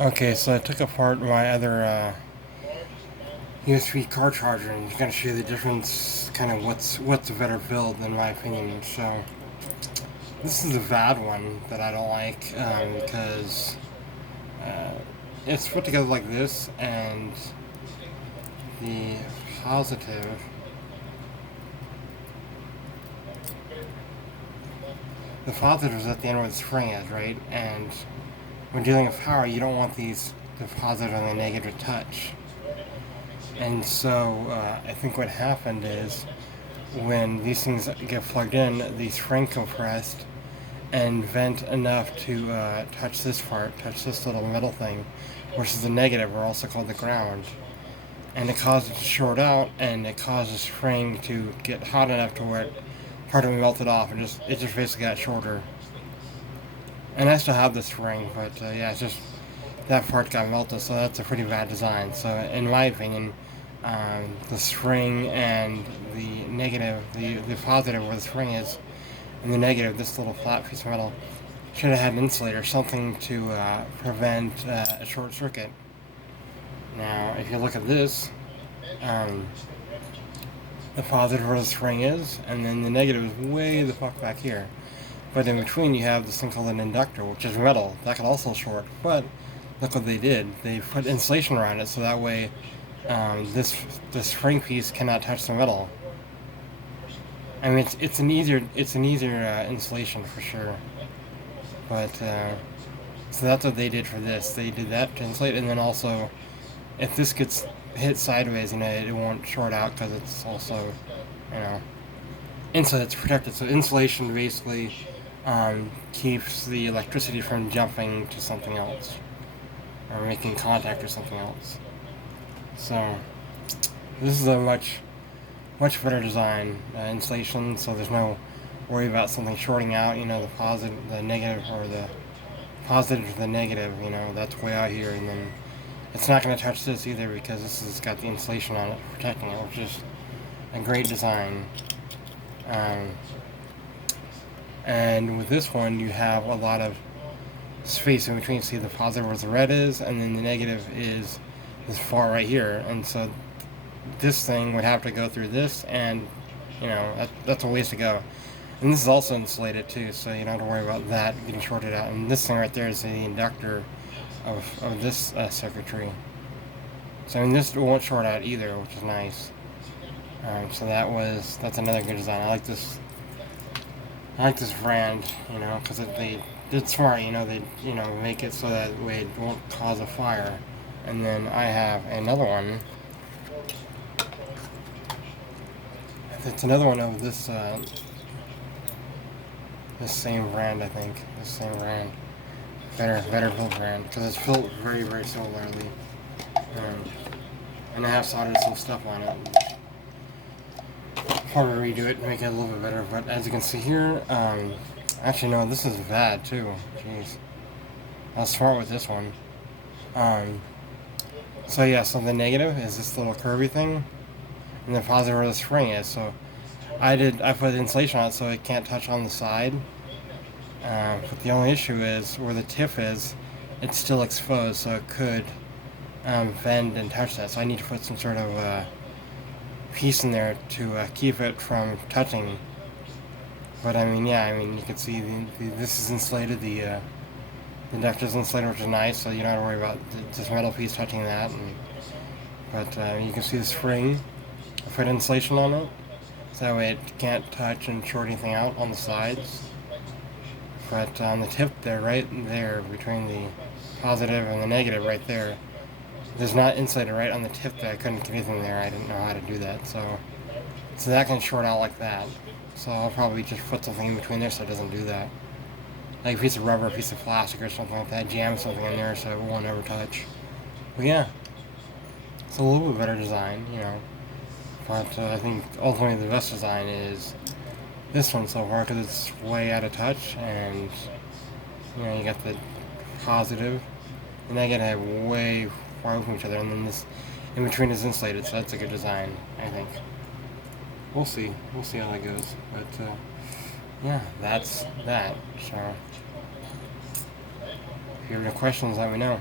Okay, so I took apart my other USB car charger and just gonna show you the difference, kind of what's a better build in my opinion. So this is the bad one that I don't like because uh, it's put together like this, and the positive, the positive is at the end where the spring is, right? And when dealing with power, you don't want the positive and the negative to touch. And so I think what happened is when these things get plugged in, the spring compressed and vent enough to touch this part, touch this little metal thing, which is the negative, or also called the ground. And it caused it to short out, and it caused the spring to get hot enough to where part of it melted off, and it just basically got shorter. And I still have the spring, but yeah, it's just that part got melted, so that's a pretty bad design. So in my opinion, the spring and the negative, the positive where the spring is, and the negative, this little flat piece of metal, should have had an insulator, something to prevent a short circuit. Now, if you look at this, um, the positive where the spring is, and then the negative is way the fuck back here. But in between, you have this thing called an inductor, which is metal. That could also short. But look what they did. They put insulation around it, so that way this spring piece cannot touch the metal. I mean, it's an easier installation for sure. But so that's what they did for this. They did that to insulate, and then also if this gets hit sideways, it won't short out because it's also, you know, insulated. It's protected. So insulation basically keeps the electricity from jumping to something else or making contact with something else. So this is a much better design insulation. So there's no worry about something shorting out. The positive, the negative, or the positive to the negative. That's way out here, and then it's not going to touch this either because this has got the insulation on it protecting it, which is a great design. And with this one, you have a lot of space in between. See, the positive where the red is, and then the negative is this far right here. And so this thing would have to go through this, and that's a ways to go. And this is also insulated too, so you don't have to worry about that getting shorted out. And this thing right there is the inductor of this circuitry. So I mean, this won't short out either, which is nice. So that's another good design. I like this brand, because they did smart. They make it so that way it won't cause a fire. And then I have another one. It's another one of this this same brand, I think. This same brand, better built brand, because it's built very very similarly. And I have soldered some stuff on it. Probably redo it and make it a little bit better, but as you can see here, actually no, this is bad too. Jeez, I was smart with this one. So yeah, so the negative is this little curvy thing, and the positive where the spring is. So I put insulation on it so it can't touch on the side. But the only issue is where the tip is, it's still exposed, so it could bend and touch that. So I need to put some sort of piece in there to keep it from touching. But I mean, you can see this is insulated. The inductor is insulated, which is nice, so you don't have to worry about this metal piece touching that. But you can see the spring. I put insulation on it, so that way it can't touch and short anything out on the sides. But on the tip there, right there, between the positive and the negative right there, there's not insulated right on the tip there. I couldn't get anything there. I didn't know how to do that. So that can short out like that. So I'll probably just put something in between there so it doesn't do that. Like a piece of rubber, a piece of plastic or something like that. Jam something in there so it won't ever touch. But yeah, it's a little bit better design, But I think ultimately the best design is this one so far because it's way out of touch, and you got the positive and negative way far away from each other, and then this in between is insulated, so that's a good design, I think. We'll see how that goes, but yeah, that's that. So if you have any questions, let me know.